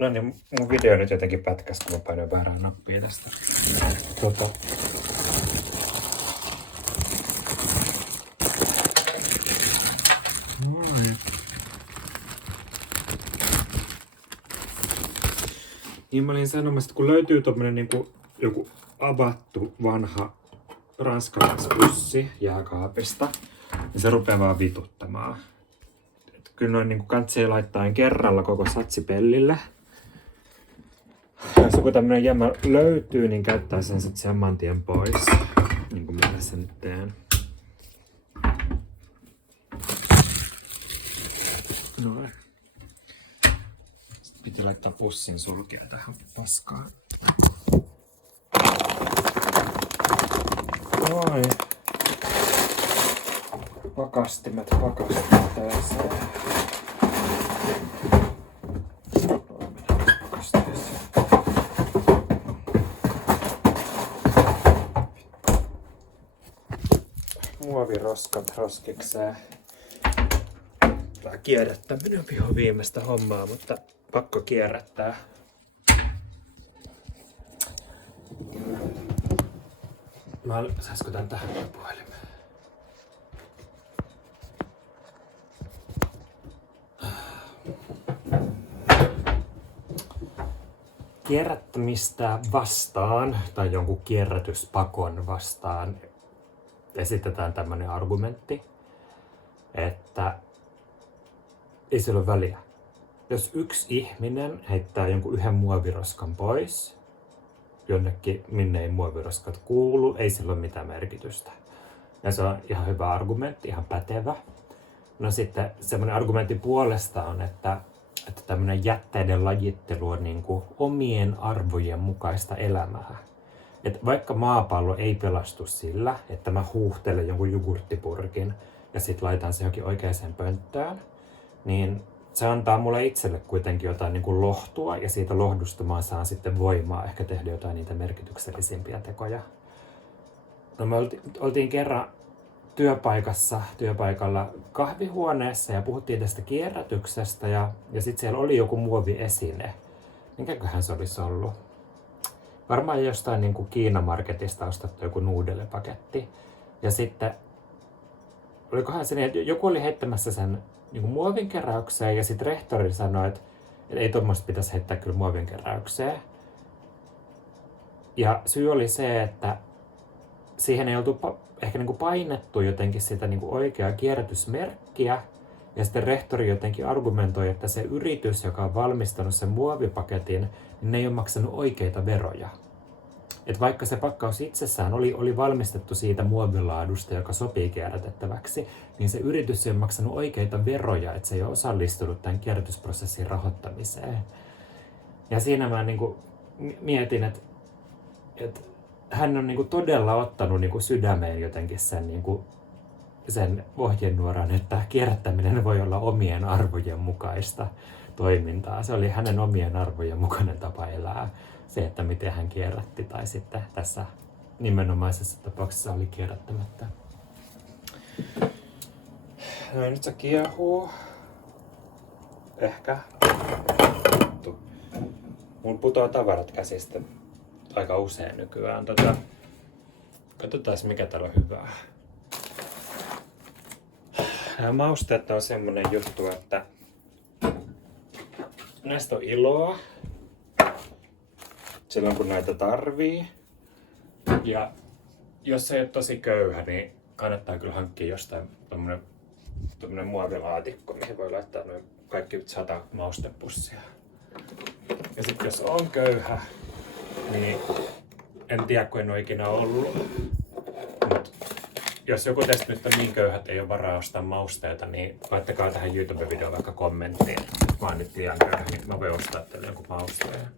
No niin, mun video nyt jotenkin pätkäs, kun mä painoin väärää nappia tästä. Niin mä olin sanomassa, että kun löytyy tommonen niinku joku avattu vanha ranskalaispussi jääkaapista, niin se rupeaa vaan vituttamaan. Et kyllä noin niinku kantsii laittaa kerralla koko satsi pellille. Jos joku tämmönen jämä löytyy, niin käyttää sen sit saman tien pois. Niin kuin mä tässä nyt teen. Noin. Sitten piti laittaa pussin sulkea tähän paskaan. Noin. Pakastimet töissä. Muoviroskat roskikseen. Tää kierrättäminen on ihan viimeistä hommaa, mutta pakko kierrättää. Saisko tän tähän puhelimeen? Kierrättämistä vastaan tai jonkun kierrätyspakon vastaan esitetään tämmönen argumentti, että ei sillä ole väliä. Jos yksi ihminen heittää jonkun yhden muoviroskan pois jonnekin, minne ei muoviroskat kuulu, ei sillä ole mitään merkitystä. Ja se on ihan hyvä argumentti, ihan pätevä. No sitten semmoinen argumentti puolesta on, että tämmöinen jätteiden lajittelu on niin kuin omien arvojen mukaista elämää. Et vaikka maapallo ei pelastu sillä, että mä huuhtelen jonkun jogurttipurkin ja sit laitan se johonkin oikeaan pönttöön, niin se antaa mulle itselle kuitenkin jotain niin kuin lohtua ja siitä lohdusta mä saan sitten voimaa ehkä tehdä jotain niitä merkityksellisimpiä tekoja. No me oltiin kerran työpaikalla kahvihuoneessa ja puhuttiin tästä kierrätyksestä ja sitten siellä oli joku muoviesine. Minkäköhän se olisi ollut? Varmaan jostain niin kuin Kiinamarketista ostettu joku nuudelepaketti. Ja sitten olikohan se niin, että joku oli heittämässä sen niin kuin muovinkeräykseen ja sitten rehtori sanoi, että ei tuommoista pitäisi heittää kyllä muovinkeräykseen. Ja syy oli se, että siihen ei oltu ehkä niin kuin painettu jotenkin sitä niin kuin oikeaa kierrätysmerkkiä. Ja sitten rehtori jotenkin argumentoi, että se yritys, joka on valmistanut sen muovipaketin, niin ne ei ole maksanut oikeita veroja. Et vaikka se pakkaus itsessään oli valmistettu siitä muovilaadusta, joka sopii kierrätettäväksi, niin se yritys ei ole maksanut oikeita veroja, että se ei ole osallistunut tämän kierrätysprosessin rahoittamiseen. Ja siinä mä niin kuin mietin, että hän on niin kuin todella ottanut niin kuin sydämeen jotenkin sen, niin kuin sen ohjenuoran, että kierrättäminen voi olla omien arvojen mukaista toimintaa. Se oli hänen omien arvojen mukainen tapa elää. Se, että miten hän kierrätti tai sitten tässä nimenomaisessa tapauksessa oli kierrättämättä. No nyt se kiehuu. Ehkä. Mun putoaa tavarat käsistä aika usein nykyään. Katsotaan mikä täällä on hyvää. Nämä mausteet on semmonen juttu, että näistä on iloa silloin kun näitä tarvii. Ja jos ei ole tosi köyhä, niin kannattaa kyllä hankkia jostain tommonen muovilaatikko, mihin voi laittaa noin kaikki 100 maustepussia. Ja sit jos on köyhä, niin en tiedä kun en ole ikinä ollut. Mut jos joku teistä nyt on niin köyhä, että ei ole varaa ostaa mausteita, niin laittakaa tähän YouTube-videoon vaikka kommenttiin. Mä oon nyt liian köyhä, niin mä voin ostaa teille jonkun mausteen.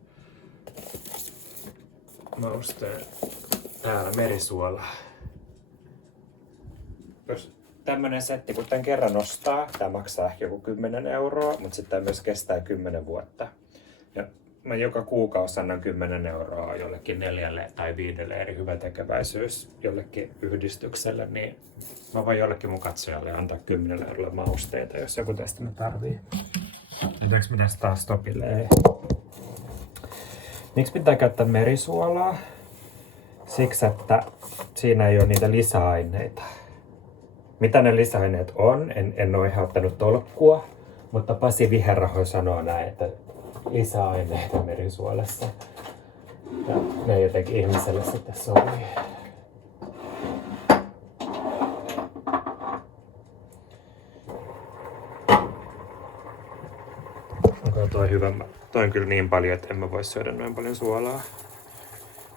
Täällä merisuola. Jos tämmönen setti, kun tän kerran ostaa, tää maksaa ehkä joku 10 €, mutta sitten tää myös kestää 10 vuotta. Ja mä joka kuukausi annan 10 € jollekin 4 tai 5 eri hyvätekeväisyys jollekin yhdistykselle, niin mä voin jollekin mun katsojalle antaa 10 € mausteita, jos joku teistä me tarvii. Tehdäänkö minä taas stopille? Ei. Miksi pitää käyttää merisuolaa? Siksi, että siinä ei ole niitä lisäaineita. Mitä ne lisäaineet on, en ole ihan ottanut tolkkua, mutta Pasi Viherraho sanoo näin, että lisäaineita merisuolessa. Ja ne jotenkin ihmiselle sitten sopii. Onko toi hyvä? Toi on kyllä niin paljon, että en mä voi syödä noin paljon suolaa.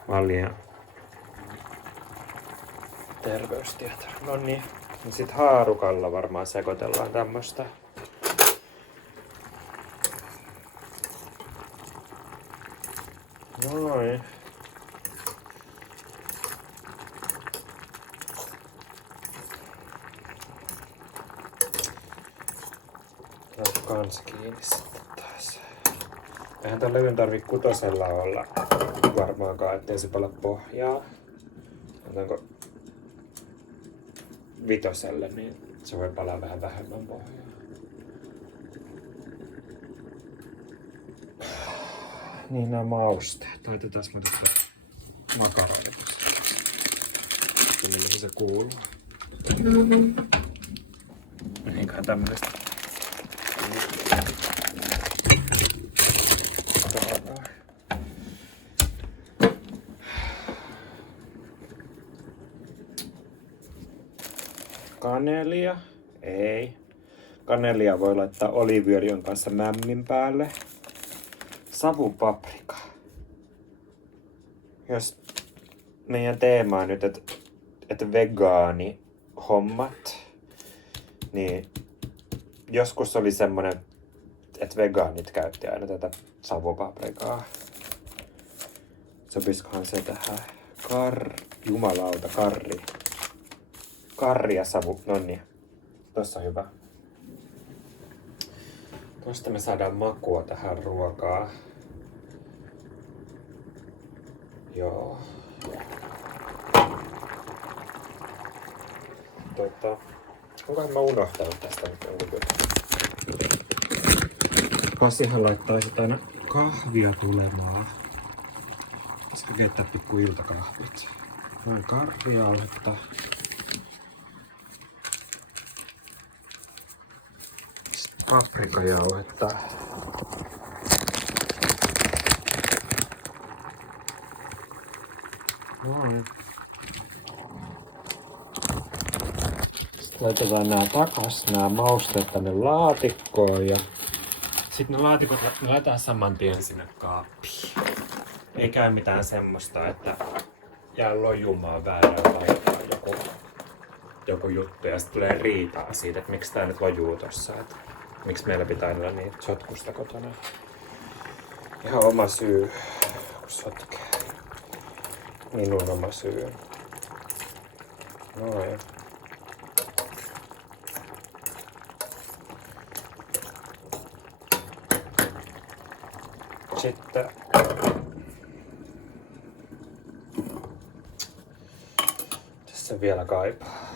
Mä oon liian terveystieto. No niin. Ja sit haarukalla varmaan sekoitellaan tämmöstä. Noin. Laita kans kiinni sitten taas. Eihän tän levyn tarvii kutosella olla varmaankaan, ettei se pala pohjaa. Otanko vitoselle, niin se voi palaa vähän vähemmän pohjaa. Niin nämä mausteet. Laitetaan mä tästä makaroita tuossa. Miltä se kuuluu. Eiköhän tämmöistä. Kanelia? Ei. Kanelia voi laittaa oliiviöljyn kanssa mämmin päälle. Savupaprika. Jos meidän teema on nyt, että vegaani hommat, niin joskus oli semmonen, että vegaanit käytti aina tätä savupaprikaa. Sopisikohan se tähän? Jumalauta, karri. Karri ja savu. Noniin. Tossa on hyvä. Tosta me saadaan makua tähän ruokaan. Joo. Onkohan mä unohtanut tästä nyt jonkun jutun? Pasihan laittaa sit aina kahvia tulemaan. Pitäisikö keittää pikku iltakahvit? Noin karrijauhetta. Paprikajauhetta. Noin. Sitten laitetaan nämä mausteet tänne laatikkoon ja sitten ne laatikot me laitetaan saman tien sinne kaappiin. Ei käy mitään semmoista, että jää lojumaan väärään paikkaan joku juttu ja sitten tulee riitaa siitä, että miksi tää nyt lojuu tossa. Että miksi meillä pitää olla niitä sotkusta kotona. Ihan oma syy, kun sotkee. Minun oma syy. Noin. Sitten tässä vielä kaipaa.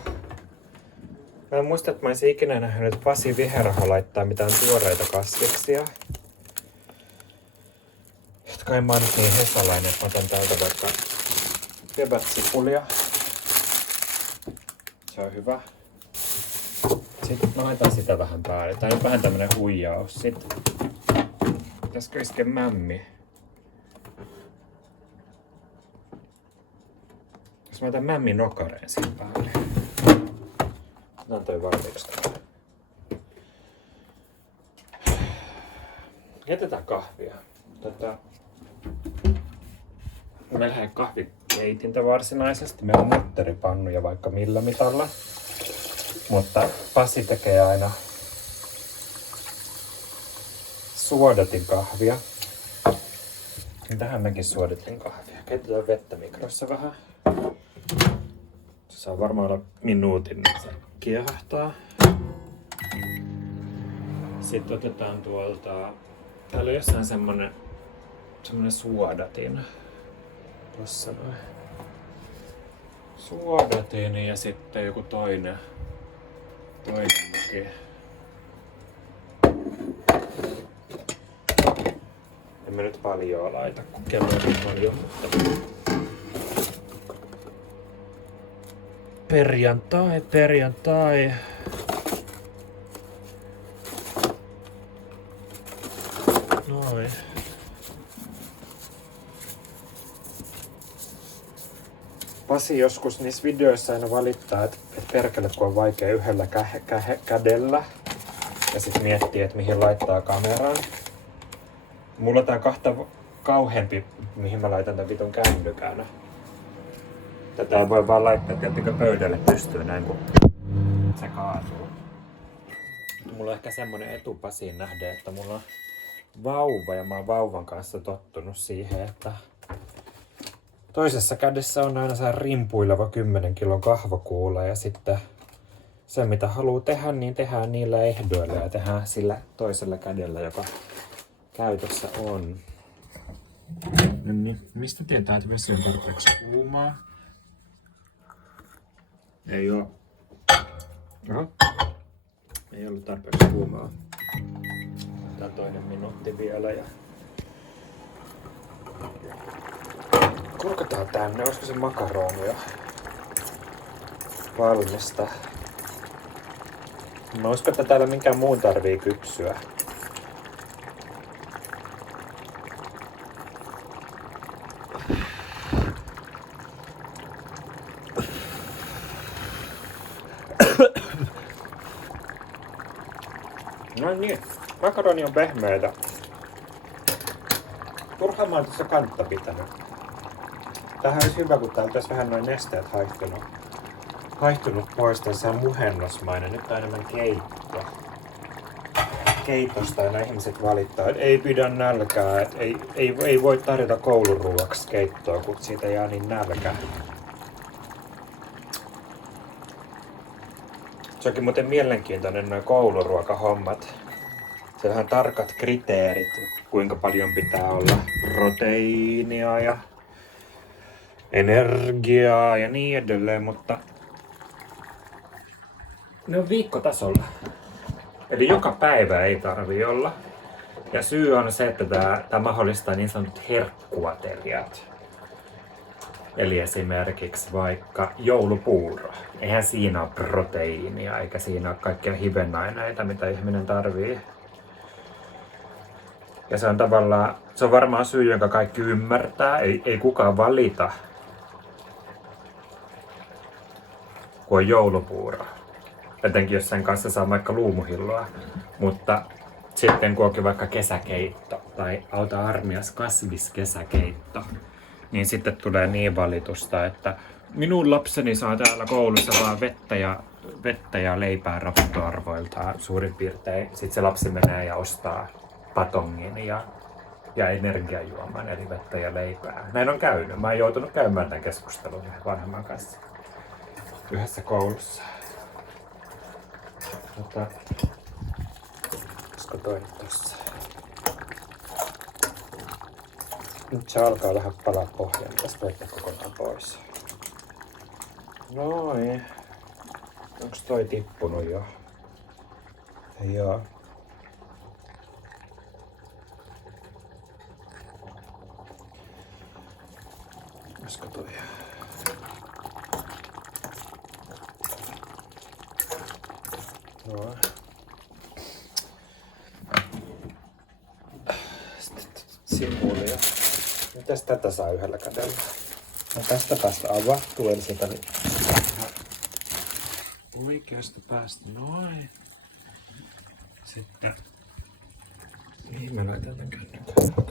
Mä en muista, että mä olisin ikinä nähnyt, että Pasi Viherraho laittaa mitään tuoreita kasviksia. Jotka en mä oon nyt niin hesalainen, että mä otan täältä vaikka kebatsipulia. Se on hyvä. Sitten mä laitan sitä vähän päälle. Tää on vähän tämmönen huijaus. Sitten pitäisikö iskeä mämmi? Jos mä laitan mämmi nokareen siihen päälle. Otan toi valmiiksi. Jätetään kahvia. Meillä ei kahvikeitintä varsinaisesti. Meillä on mutteripannuja vaikka millä mitalla. Mutta Pasi tekee aina suodatin kahvia. Tähän mekin suodatin kahvia. Keitetään vettä mikrossa vähän. Se saa varmaan olla minuutin, niin se kiehahtaa. Sitten otetaan tuolta... Täällä on jossain semmonen suodatin. Tossa noin. Suodatin ja sitten joku toinen En mä nyt paljon laita, kun kello on niin paljon, mutta... Perjantai. Noin. Pasi joskus niissä videoissa aina valittaa, että perkele kun on vaikea yhdellä kädellä ja sit miettii, että mihin laittaa kameran. Mulla tää kahta kauheampi, mihin mä laitan tän vitun kännykänä. Tätä ei voi vaan laittaa tiettikö pöydälle pystyy näin kun se kaatuu. Mulla on ehkä semmonen etu Pasiin nähden, että mulla on vauva ja mä oon vauvan kanssa tottunut siihen, että toisessa kädessä on aina se rimpuileva 10 kilon kahvakuula ja sitten se mitä haluaa tehdä, niin tehdään niillä ehdoilla ja tehdään sillä toisella kädellä, joka käytössä on. No niin, mistä tietää, että vesi on tarpeeksi kuumaa? Ei oo. Oho. Ei ollut tarpeeksi kuumaa. Otetaan toinen minuutti vielä ja kurkataan tänne, olisiko se makaronia valmista. No olisiko että täällä minkään muun tarvii kypsyä? No niin, makaroni on pehmeitä. Turhaan mä oon tässä kantta pitänyt. Tämähän olisi hyvä, kun täältä olisi vähän noin nesteet haihtunut pois. Tässä on muhennosmainen. Nyt on enemmän keitto. Keitosta aina ihmiset valittaa, että ei pidä nälkää. Että ei voi tarjota kouluruuaksi keittoa, kun siitä jää niin nälkä. Se onkin muuten mielenkiintoinen nuo kouluruokahommat. Siellä on tarkat kriteerit, kuinka paljon pitää olla proteiinia ja energiaa ja niin edelleen, mutta ne on viikkotasolla. Eli joka päivä ei tarvii olla. Ja syy on se, että tämä mahdollistaa niin sanotut herkkuateriat. Eli esimerkiksi vaikka joulupuuro. Eihän siinä ole proteiinia eikä siinä ole kaikkia hivenaineita, mitä ihminen tarvii. Ja se on tavallaan, se on varmaan syy, jonka kaikki ymmärtää. Ei kukaan valita, kun on joulupuuro. Etenkin jos sen kanssa saa vaikka luumuhilloa. Mutta sitten kun onkin vaikka kesäkeitto tai auta armias kasviskesäkeitto, niin sitten tulee niin valitusta, että minun lapseni saa täällä koulussa vaan vettä ja leipää ravintoarvoiltaan suurin piirtein. Sitten se lapsi menee ja ostaa patongin ja energiajuoman, eli vettä ja leipää. Näin on käynyt. Mä oon joutunut käymään tämän keskustelun vanhemman kanssa yhdessä koulussa. Olisiko toinen tossa? Nyt se alkaa vähän palaa pohjaan. Tästä vettä kokonaan pois. Noin. Onks toi tippunut jo? Joo. Olisiko toi? No. Sitten sipulia. Mitäs tätä saa yhdellä kädellä? No tästä päästä avattuu, eli sieltä oikeasta päästä noin. Sitten mihin mä laitan tän kännykän?